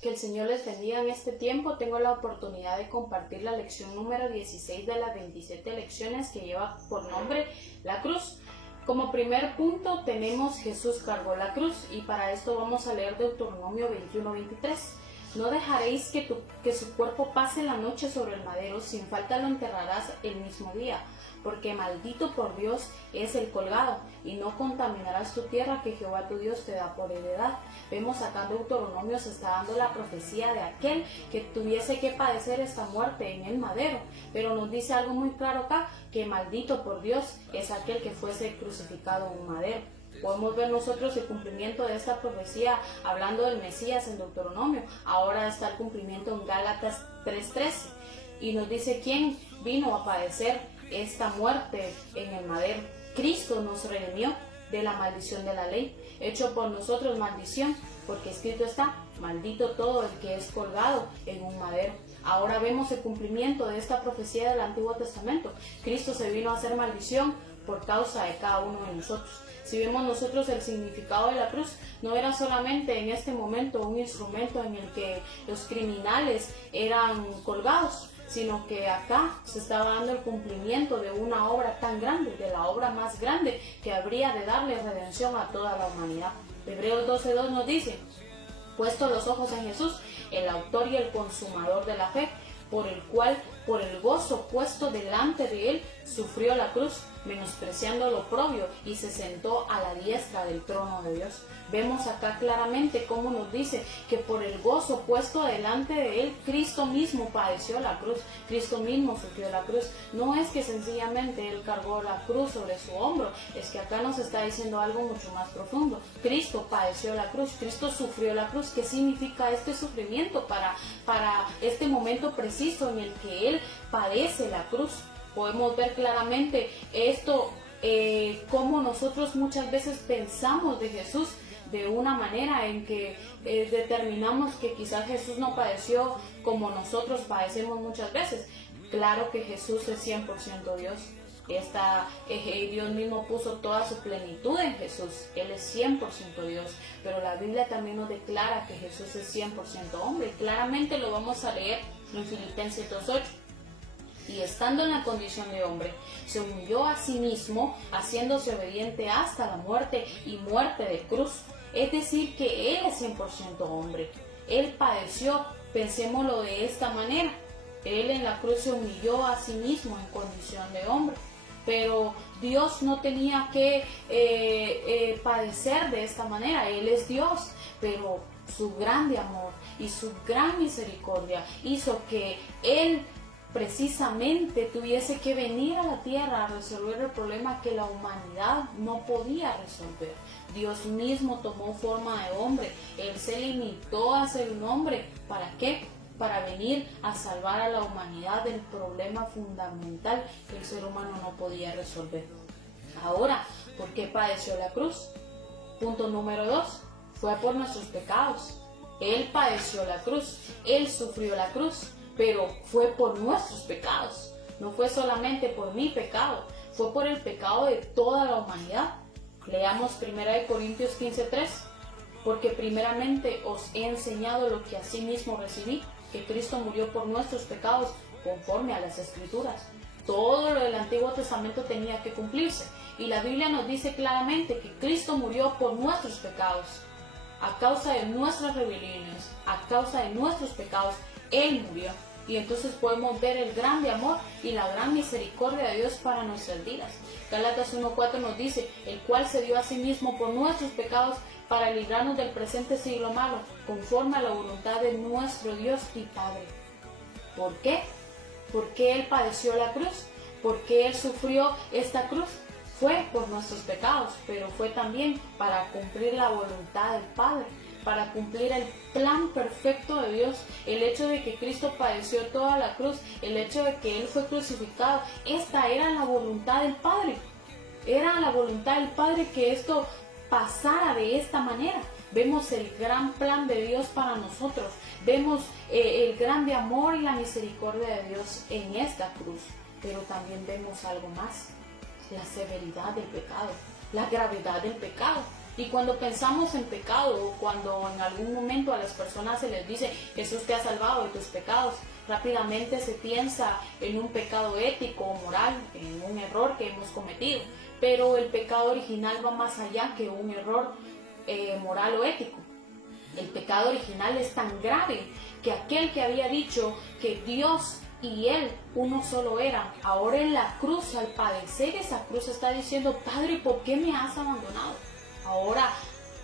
Que el Señor les bendiga en este tiempo. Tengo la oportunidad de compartir la lección número 16 de las 27 lecciones que lleva por nombre la cruz. Como primer punto tenemos Jesús cargó la cruz y para esto vamos a leer Deuteronomio 21:23. No dejaréis que su cuerpo pase la noche sobre el madero, sin falta lo enterrarás el mismo día, porque maldito por Dios es el colgado, y no contaminarás tu tierra que Jehová tu Dios te da por heredad. Vemos acá en Deuteronomio se está dando la profecía de aquel que tuviese que padecer esta muerte en el madero, pero nos dice algo muy claro acá, que maldito por Dios es aquel que fuese crucificado en un madero. Podemos ver nosotros el cumplimiento de esta profecía hablando del Mesías en Deuteronomio. Ahora está el cumplimiento en Gálatas 3:13 y nos dice quién vino a padecer esta muerte en el madero. Cristo nos redimió de la maldición de la ley, hecho por nosotros maldición, porque escrito está: maldito todo el que es colgado en un madero. Ahora vemos el cumplimiento de esta profecía del Antiguo Testamento. Cristo se vino a hacer maldición por causa de cada uno de nosotros. Si vemos nosotros el significado de la cruz, no era solamente en este momento un instrumento en el que los criminales eran colgados, sino que acá se estaba dando el cumplimiento de una obra tan grande, de la obra más grande que habría de darle redención a toda la humanidad. Hebreos 12:2 nos dice: puesto los ojos en Jesús, el autor y el consumador de la fe, por el cual, por el gozo puesto delante de él, sufrió la cruz, menospreciando lo oprobio, y se sentó a la diestra del trono de Dios. Vemos acá claramente cómo nos dice que por el gozo puesto delante de él, Cristo mismo padeció la cruz, Cristo mismo sufrió la cruz. No es que sencillamente él cargó la cruz sobre su hombro, es que acá nos está diciendo algo mucho más profundo. Cristo padeció la cruz, Cristo sufrió la cruz. ¿Qué significa este sufrimiento para este momento preciso en el que él padece la cruz? Podemos ver claramente esto, cómo nosotros muchas veces pensamos de Jesús de una manera en que determinamos que quizás Jesús no padeció como nosotros padecemos muchas veces. Claro que Jesús es 100% Dios. Dios mismo puso toda su plenitud en Jesús. Él es 100% Dios, pero la Biblia también nos declara que Jesús es 100% hombre. Claramente lo vamos a leer en Filipenses 2:8. Y estando en la condición de hombre, se humilló a sí mismo, haciéndose obediente hasta la muerte y muerte de cruz. Es decir, que Él es 100% hombre. Él padeció, pensémoslo de esta manera. Él en la cruz se humilló a sí mismo en condición de hombre. Pero Dios no tenía que padecer de esta manera. Él es Dios, pero su grande amor y su gran misericordia hizo que Él precisamente tuviese que venir a la tierra a resolver el problema que la humanidad no podía resolver. Dios mismo tomó forma de hombre, Él se limitó a ser un hombre. ¿Para qué? Para venir a salvar a la humanidad del problema fundamental que el ser humano no podía resolver. Ahora, ¿por qué padeció la cruz? Punto número 2, fue por nuestros pecados. Él padeció la cruz, Él sufrió la cruz, pero fue por nuestros pecados. No fue solamente por mi pecado, fue por el pecado de toda la humanidad. Leamos 1 Corintios 15:3. Porque primeramente os he enseñado lo que asimismo recibí, que Cristo murió por nuestros pecados conforme a las Escrituras. Todo lo del Antiguo Testamento tenía que cumplirse. Y la Biblia nos dice claramente que Cristo murió por nuestros pecados. A causa de nuestras rebeliones, a causa de nuestros pecados, Él murió. Y entonces podemos ver el grande amor y la gran misericordia de Dios para nuestras vidas. Gálatas 1:4 nos dice: el cual se dio a sí mismo por nuestros pecados para librarnos del presente siglo malo, conforme a la voluntad de nuestro Dios y Padre. ¿Por qué? ¿Por qué Él padeció la cruz? ¿Por qué Él sufrió esta cruz? Fue por nuestros pecados, pero fue también para cumplir la voluntad del Padre, para cumplir el plan perfecto de Dios. El hecho de que Cristo padeció toda la cruz, el hecho de que Él fue crucificado, esta era la voluntad del Padre. Era la voluntad del Padre que esto pasara de esta manera. Vemos el gran plan de Dios para nosotros. Vemos el grande amor y la misericordia de Dios en esta cruz. Pero también vemos algo más: la severidad del pecado, la gravedad del pecado. Y cuando pensamos en pecado, cuando en algún momento a las personas se les dice Jesús te ha salvado de tus pecados, rápidamente se piensa en un pecado ético o moral, en un error que hemos cometido. Pero el pecado original va más allá que un error moral o ético. El pecado original es tan grave que aquel que había dicho que Dios y Él uno solo eran, ahora en la cruz, al padecer esa cruz, está diciendo: Padre, ¿por qué me has abandonado? Ahora,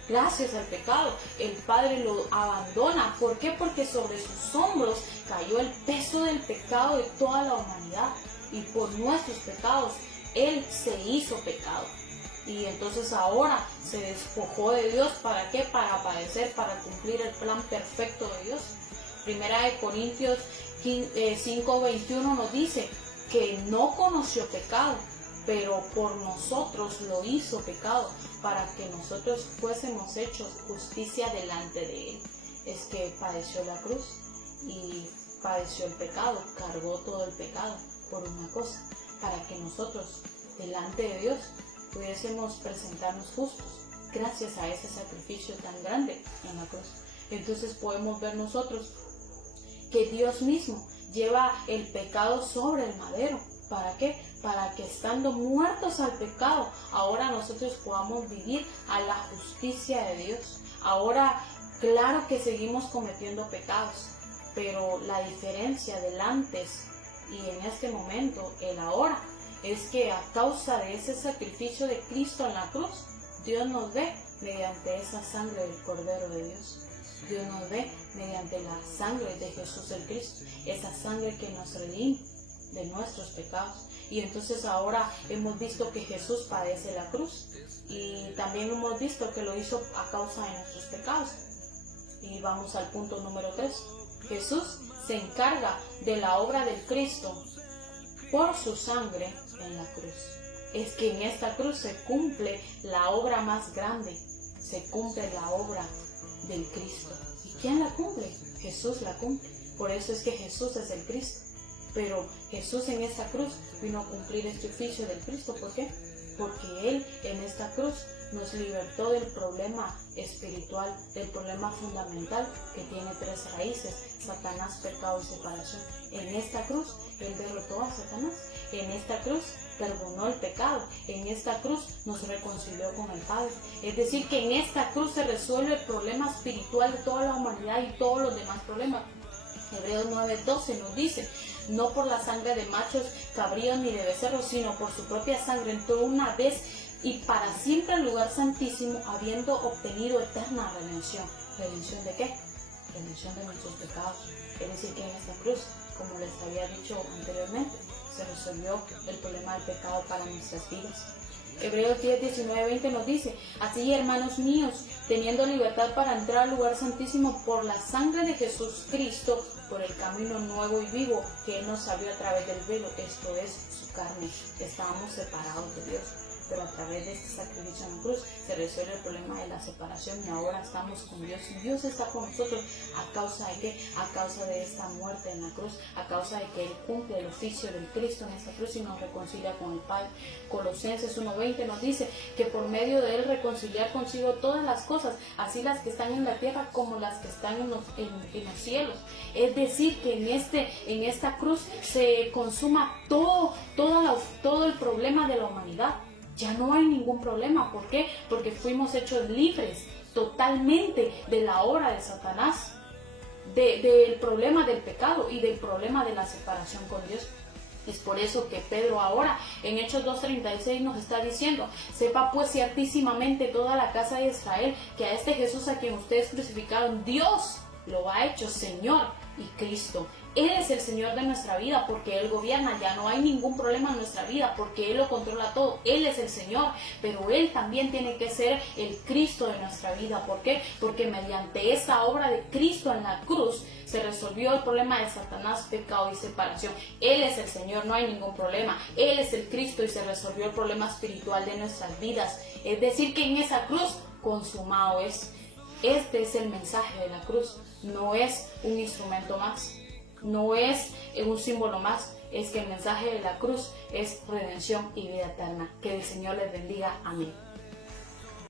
gracias al pecado, el Padre lo abandona. ¿Por qué? Porque sobre sus hombros cayó el peso del pecado de toda la humanidad, y por nuestros pecados Él se hizo pecado. Y entonces ahora se despojó de Dios. ¿Para qué? Para padecer, para cumplir el plan perfecto de Dios. Primera de Corintios 5:21 nos dice que no conoció pecado, pero por nosotros lo hizo pecado, para que nosotros fuésemos hechos justicia delante de Él. Es que padeció la cruz y padeció el pecado, cargó todo el pecado por una cosa, para que nosotros delante de Dios pudiésemos presentarnos justos, gracias a ese sacrificio tan grande en la cruz. Entonces podemos ver nosotros que Dios mismo lleva el pecado sobre el madero. ¿Para qué? Para que estando muertos al pecado, ahora nosotros podamos vivir a la justicia de Dios. Ahora, claro que seguimos cometiendo pecados, pero la diferencia del antes y en este momento, el ahora, es que a causa de ese sacrificio de Cristo en la cruz, Dios nos ve mediante esa sangre del Cordero de Dios. Dios nos ve mediante la sangre de Jesús el Cristo, esa sangre que nos redime de nuestros pecados. Y entonces ahora hemos visto que Jesús padece la cruz, y también hemos visto que lo hizo a causa de nuestros pecados. Y vamos al punto número 3. Jesús se encarga de la obra del Cristo por su sangre en la cruz. Es que en esta cruz se cumple la obra más grande, se cumple la obra del Cristo. ¿Y quién la cumple? Jesús la cumple. Por eso es que Jesús es el Cristo. Pero Jesús en esta cruz vino a cumplir este oficio del Cristo. ¿Por qué? Porque Él en esta cruz nos libertó del problema espiritual, del problema fundamental que tiene 3 raíces: Satanás, pecado y separación. En esta cruz Él derrotó a Satanás. En esta cruz perdonó el pecado. En esta cruz nos reconcilió con el Padre. Es decir, que en esta cruz se resuelve el problema espiritual de toda la humanidad y todos los demás problemas. Hebreos 9:12 nos dice: no por la sangre de machos, cabríos ni de becerros, sino por su propia sangre entró una vez y para siempre al lugar santísimo, habiendo obtenido eterna redención. ¿Redención de qué? Redención de nuestros pecados. Es decir, que en esta cruz, como les había dicho anteriormente, se resolvió el problema del pecado para nuestras vidas. Hebreos 10:19-20 nos dice: así, hermanos míos, teniendo libertad para entrar al lugar santísimo por la sangre de Jesús Cristo, por el camino nuevo y vivo que Él nos abrió a través del velo, esto es, su carne. Estábamos separados de Dios, pero a través de este sacrificio en la cruz se resuelve el problema de la separación, y ahora estamos con Dios, y Dios está con nosotros. ¿A causa de qué? A causa de esta muerte en la cruz, a causa de que Él cumple el oficio del Cristo en esta cruz y nos reconcilia con el Padre. Colosenses 1:20 nos dice que por medio de Él reconciliar consigo todas las cosas, así las que están en la tierra como las que están en los cielos. Es decir, que en esta cruz se consuma todo el problema de la humanidad. Ya no hay ningún problema. ¿Por qué? Porque fuimos hechos libres totalmente de la obra de Satanás, del problema del pecado y del problema de la separación con Dios. Es por eso que Pedro ahora en Hechos 2:36 nos está diciendo: sepa pues ciertísimamente toda la casa de Israel que a este Jesús a quien ustedes crucificaron, Dios lo ha hecho Señor y Cristo. Él es el Señor de nuestra vida porque Él gobierna. Ya no hay ningún problema en nuestra vida porque Él lo controla todo. Él es el Señor, pero Él también tiene que ser el Cristo de nuestra vida. ¿Por qué? Porque mediante esa obra de Cristo en la cruz se resolvió el problema de Satanás, pecado y separación. Él es el Señor, no hay ningún problema. Él es el Cristo y se resolvió el problema espiritual de nuestras vidas. Es decir, que en esa cruz consumado es. Este es el mensaje de la cruz. No es un instrumento más. No es un símbolo más, es que el mensaje de la cruz es redención y vida eterna. Que el Señor les bendiga. Amén.